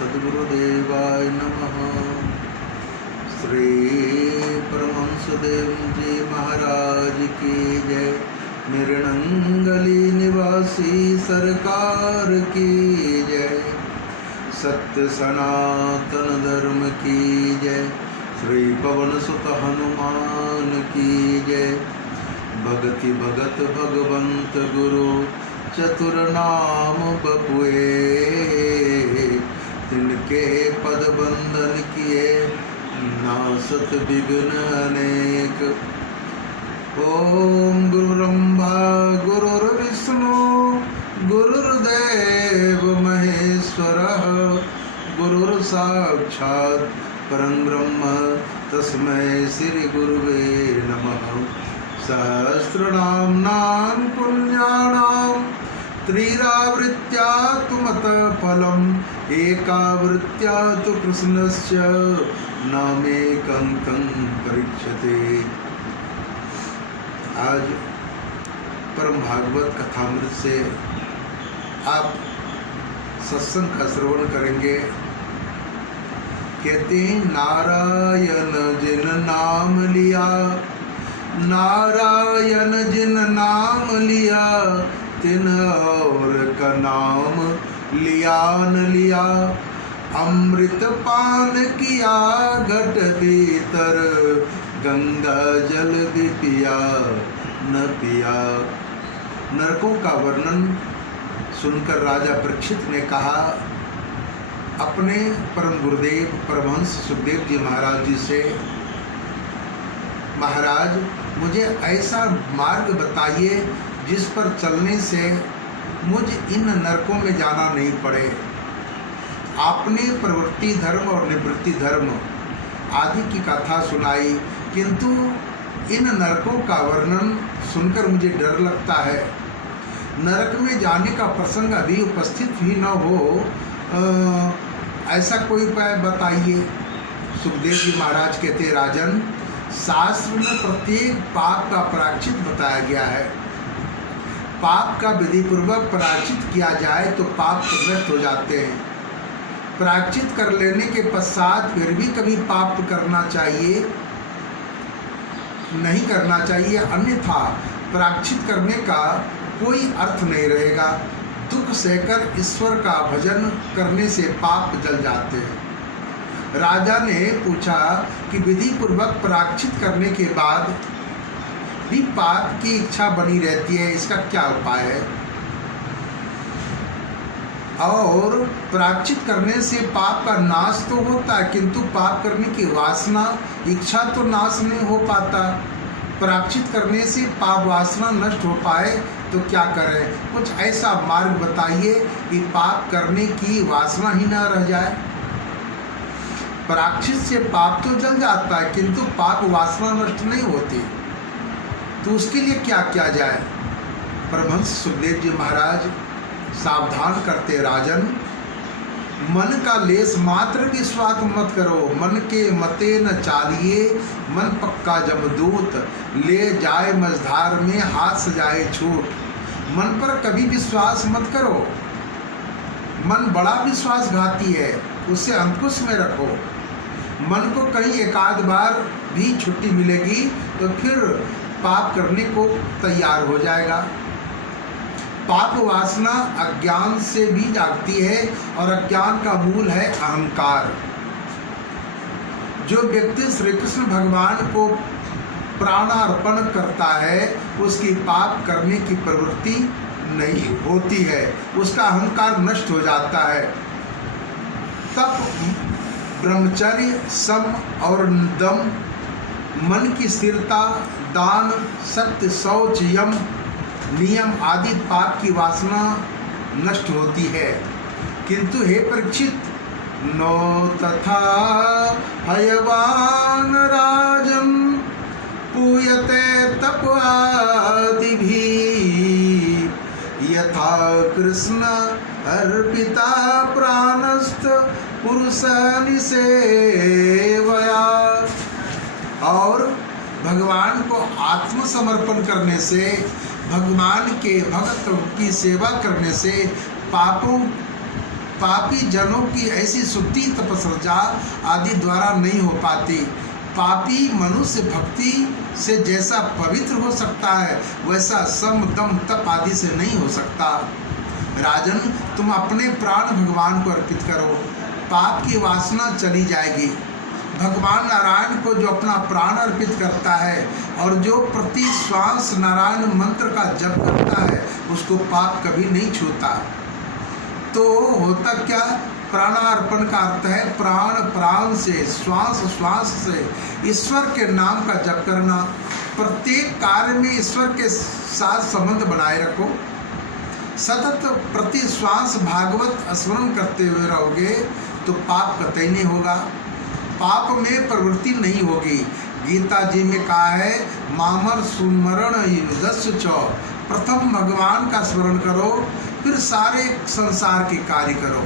सद्गुरुदेवाय नमः। श्री परमहंसदेव जी महाराज की जय। निर्णंगली निवासी सरकार की जय। सत्य सनातन धर्म की जय। श्री पवन सुत हनुमान की जय। भगति भगत भगवंत गुरु चतुर नाम बपुए। तिनके पद बंदन किए नासत विघ्न अनेक। ओम गुरुर्ब्रह्मा गुरुर्विष्णु गुरुर्देव महेश्वरः। गुरुर्साक्षात् परं ब्रह्म तस्मै श्री गुरुवे नमः। सहस्रनाम्नां पुण्यानां त्रिरावृत्या तु मतफलम् एकावृत्या तु कृष्णस्य नामेकं तं परीक्षते। आज परम भागवत कथामृत से आप सत्संग का श्रवण करेंगे। कहते हैं नारायण जिन नाम लिया, नारायण जिन नाम लिया, तिन और का नाम लिया न लिया। अमृत पान किया घट भीतर, गंगा जल भी पिया न पिया। नरकों का वर्णन सुनकर राजा परीक्षित ने कहा अपने परम गुरुदेव परमहंस सुखदेव जी महाराज जी से, महाराज मुझे ऐसा मार्ग बताइए जिस पर चलने से मुझ इन नरकों में जाना नहीं पड़े। आपने प्रवृत्ति धर्म और निवृत्ति धर्म आदि की कथा सुनाई, किंतु इन नरकों का वर्णन सुनकर मुझे डर लगता है। नरक में जाने का प्रसंग अभी उपस्थित ही न हो, ऐसा कोई उपाय बताइए। सुखदेव जी महाराज कहते, राजन शास्त्र में प्रत्येक पाप का प्रायश्चित बताया गया है। पाप का विधि पूर्वक प्रायश्चित किया जाए तो पाप नष्ट हो जाते हैं। प्रायश्चित कर लेने के पश्चात फिर भी कभी पाप करना चाहिए नहीं करना चाहिए, अन्यथा प्रायश्चित करने का कोई अर्थ नहीं रहेगा। दुख सहकर ईश्वर का भजन करने से पाप जल जाते हैं। राजा ने पूछा कि विधि पूर्वक प्रायश्चित करने के बाद भी पाप की इच्छा बनी रहती है, इसका क्या उपाय है? और प्रायश्चित करने से पाप का नाश तो होता है, किंतु पाप करने की वासना इच्छा तो नाश नहीं हो पाता। प्रायश्चित करने से पाप वासना नष्ट हो पाए तो क्या करें? कुछ ऐसा मार्ग बताइए कि पाप करने की वासना ही ना रह जाए। प्रायश्चित से पाप तो जल जाता है, किंतु पाप वासना नष्ट नहीं होती, तो उसके लिए क्या किया जाए? परमहंस सुखदेव जी महाराज सावधान करते, राजन मन का लेस मात्र विश्वास मत करो। मन के मते न चालिए, मन पक्का जमदूत ले जाए मझधार में हाथ सजाए छूट। मन पर कभी विश्वास मत करो। मन बड़ा विश्वासघाती है, उसे अंकुश में रखो। मन को कहीं एकाध बार भी छुट्टी मिलेगी तो फिर पाप करने को तैयार हो जाएगा। पाप वासना अज्ञान से भी जागती है और अज्ञान का मूल है अहंकार। जो व्यक्ति श्री कृष्ण भगवान को प्राणार्पण करता है उसकी पाप करने की प्रवृत्ति नहीं होती है, उसका अहंकार नष्ट हो जाता है। तब ब्रह्मचर्य, सम और दम, मन की स्थिरता, दान, सत्य, शौच, यम, नियम आदि पाप की वासना नष्ट होती है। किंतु हे परीक्षित, नो तथा हयवान राजन पूयते तप आदि भी यथा कृष्ण अर्पिता प्राणस्थ पुरुष निसेवया। और भगवान को आत्मसमर्पण करने से, भगवान के भक्त की सेवा करने से पापों पापी जनों की ऐसी शुद्धि तपस्या आदि द्वारा नहीं हो पाती। पापी मनुष्य भक्ति से जैसा पवित्र हो सकता है वैसा सम दम तप आदि से नहीं हो सकता। राजन, तुम अपने प्राण भगवान को अर्पित करो, पाप की वासना चली जाएगी। भगवान नारायण को जो अपना प्राण अर्पित करता है और जो प्रति श्वास नारायण मंत्र का जप करता है उसको पाप कभी नहीं छूता। तो होता क्या? प्राणार्पण का अर्थ है प्राण प्राण से, श्वास श्वास से ईश्वर के नाम का जप करना। प्रत्येक कार्य में ईश्वर के साथ संबंध बनाए रखो। सतत प्रति श्वास भागवत स्मरण करते हुए रहोगे तो पाप कतई नहीं होगा, पाप में प्रवृत्ति नहीं होगी। गीता जी में कहा है मामर सुमरण युद्धस्य च, प्रथम भगवान का स्मरण करो फिर सारे संसार के कार्य करो।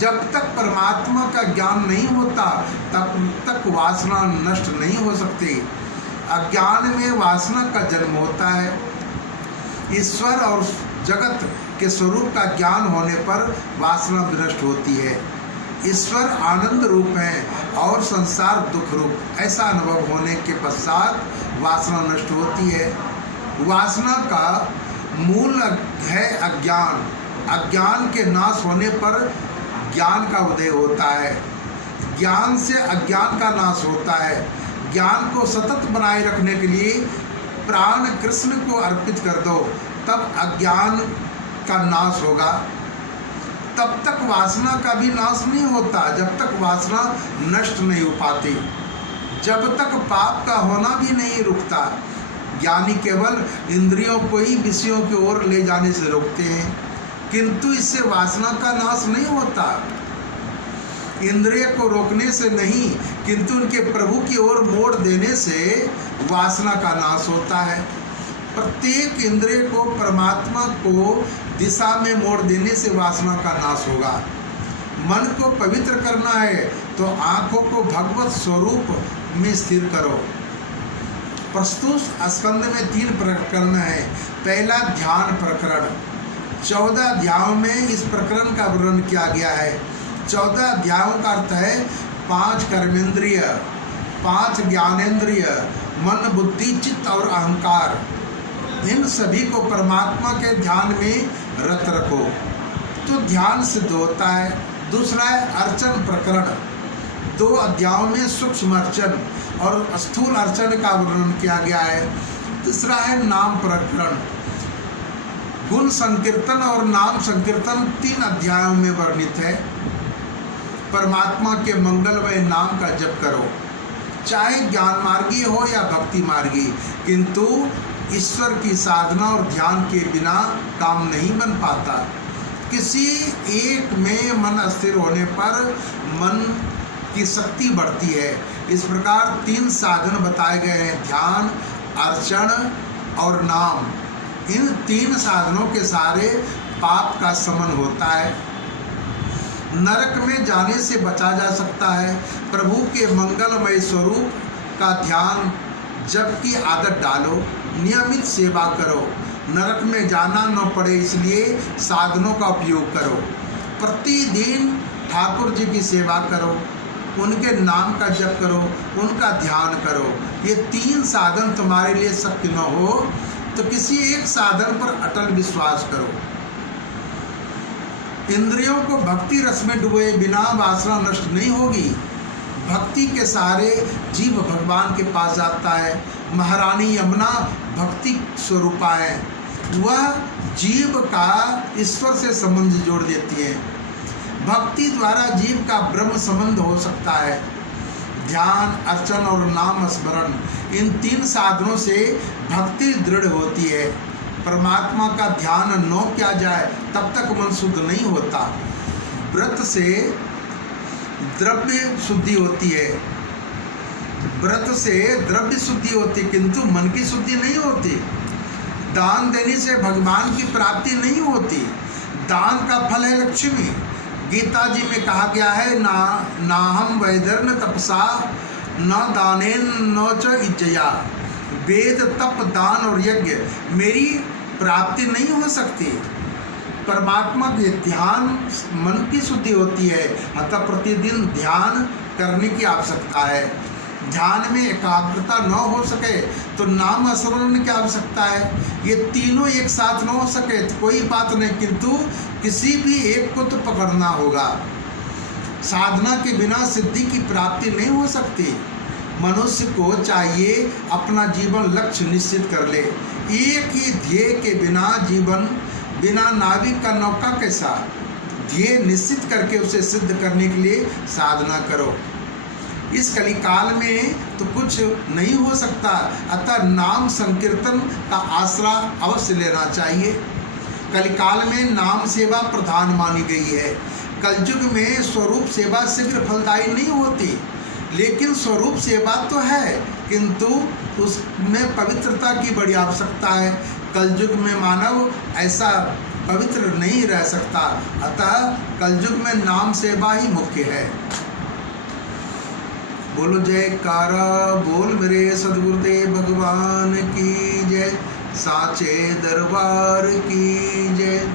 जब तक परमात्मा का ज्ञान नहीं होता तब तक वासना नष्ट नहीं हो सकती। अज्ञान में वासना का जन्म होता है। ईश्वर और जगत के स्वरूप का ज्ञान होने पर वासना विनष्ट होती है। ईश्वर आनंद रूप है और संसार दुख रूप, ऐसा अनुभव होने के पश्चात वासना नष्ट होती है। वासना का मूल है अज्ञान। अज्ञान के नाश होने पर ज्ञान का उदय होता है। ज्ञान से अज्ञान का नाश होता है। ज्ञान को सतत बनाए रखने के लिए प्राण कृष्ण को अर्पित कर दो, तब अज्ञान का नाश होगा। तब तक वासना का भी नाश नहीं होता जब तक वासना नष्ट नहीं हो पाती, जब तक पाप का होना भी नहीं रुकता। ज्ञानी केवल इंद्रियों को ही विषयों की ओर ले जाने से रोकते हैं, किंतु इससे वासना का नाश नहीं होता। इंद्रिय को रोकने से नहीं किंतु उनके प्रभु की ओर मोड़ देने से वासना का नाश होता है। प्रत्येक इंद्रिय को परमात्मा को दिशा में मोड़ देने से वासना का नाश होगा। मन को पवित्र करना है तो आंखों को भगवत स्वरूप में स्थिर करो। प्रस्तुत स्कंद में 3 प्रकरण है। पहला ध्यान प्रकरण, 14 अध्यायों में इस प्रकरण का वर्णन किया गया है। 14 अध्यायों का अर्थ है 5 कर्मेंद्रिय, 5 ज्ञानेंद्रिय, मन बुद्धि चित्त और अहंकार, इन सभी को परमात्मा के ध्यान में रत रखो तो ध्यान सिद्ध होता है। दूसरा है अर्चन प्रकरण, 2 अध्यायों में सूक्ष्म अर्चन और स्थूल अर्चन का वर्णन किया गया है। तीसरा है नाम प्रकरण, गुण संकीर्तन और नाम संकीर्तन 3 अध्यायों में वर्णित है। परमात्मा के मंगलमय नाम का जप करो, चाहे ज्ञान मार्गी हो या भक्ति मार्गी, किंतु ईश्वर की साधना और ध्यान के बिना काम नहीं बन पाता। किसी एक में मन स्थिर होने पर मन की शक्ति बढ़ती है। इस प्रकार 3 साधन बताए गए हैं, ध्यान, अर्चन और नाम। इन 3 साधनों के सारे पाप का शमन होता है। नरक में जाने से बचा जा सकता है। प्रभु के मंगलमय स्वरूप का ध्यान जप की आदत डालो, नियमित सेवा करो। नरक में जाना न पड़े इसलिए साधनों का उपयोग करो। प्रतिदिन ठाकुर जी की सेवा करो, उनके नाम का जप करो, उनका ध्यान करो। ये 3 साधन तुम्हारे लिए शक्य न हो तो किसी एक साधन पर अटल विश्वास करो। इंद्रियों को भक्ति रस में डुबोए बिना वासना नष्ट नहीं होगी। भक्ति के सहारे जीव भगवान के पास जाता है। महारानी यमुना भक्ति स्वरूपा है, वह जीव का ईश्वर से संबंध जोड़ देती है। भक्ति द्वारा जीव का ब्रह्म संबंध हो सकता है। ध्यान, अर्चन और नाम स्मरण, इन 3 साधनों से भक्ति दृढ़ होती है। परमात्मा का ध्यान न किया जाए तब तक मन शुद्ध नहीं होता। व्रत से द्रव्य शुद्धि होती है, व्रत से द्रव्य शुद्धि होती किंतु मन की शुद्धि नहीं होती। दान देने से भगवान की प्राप्ति नहीं होती। दान का फल है लक्ष्मी। गीता जी में कहा गया है ना हम वैदर्न तपसा न दानेन न च इज्जया। वेद, तप, दान और यज्ञ मेरी प्राप्ति नहीं हो सकती। परमात्मा के ध्यान मन की शुद्धि होती है, अतः प्रतिदिन ध्यान करने की आवश्यकता है। ध्यान में एकाग्रता न हो सके तो नाम स्मरण की आवश्यकता है। ये तीनों एक साथ न हो सके तो कोई बात नहीं, किंतु किसी भी एक को तो पकड़ना होगा। साधना के बिना सिद्धि की प्राप्ति नहीं हो सकती। मनुष्य को चाहिए अपना जीवन लक्ष्य निश्चित कर ले। एक ही ध्येय के बिना जीवन, बिना नाविक का नौका कैसा। ध्येय निश्चित करके उसे सिद्ध करने के लिए साधना करो। इस कलिकाल में तो कुछ नहीं हो सकता, अतः नाम संकीर्तन का आसरा अवश्य लेना चाहिए। कलिकाल में नाम सेवा प्रधान मानी गई है। कलयुग में स्वरूप सेवा शीघ्र फलदायी नहीं होती, लेकिन स्वरूप सेवा तो है, किंतु उसमें पवित्रता की बड़ी आवश्यकता है। कलयुग में मानव ऐसा पवित्र नहीं रह सकता, अतः कलयुग में नाम सेवा ही मुख्य है। बोलो जयकारा बोल मेरे सदगुरुदेव भगवान की जय, साचे दरबार की जय।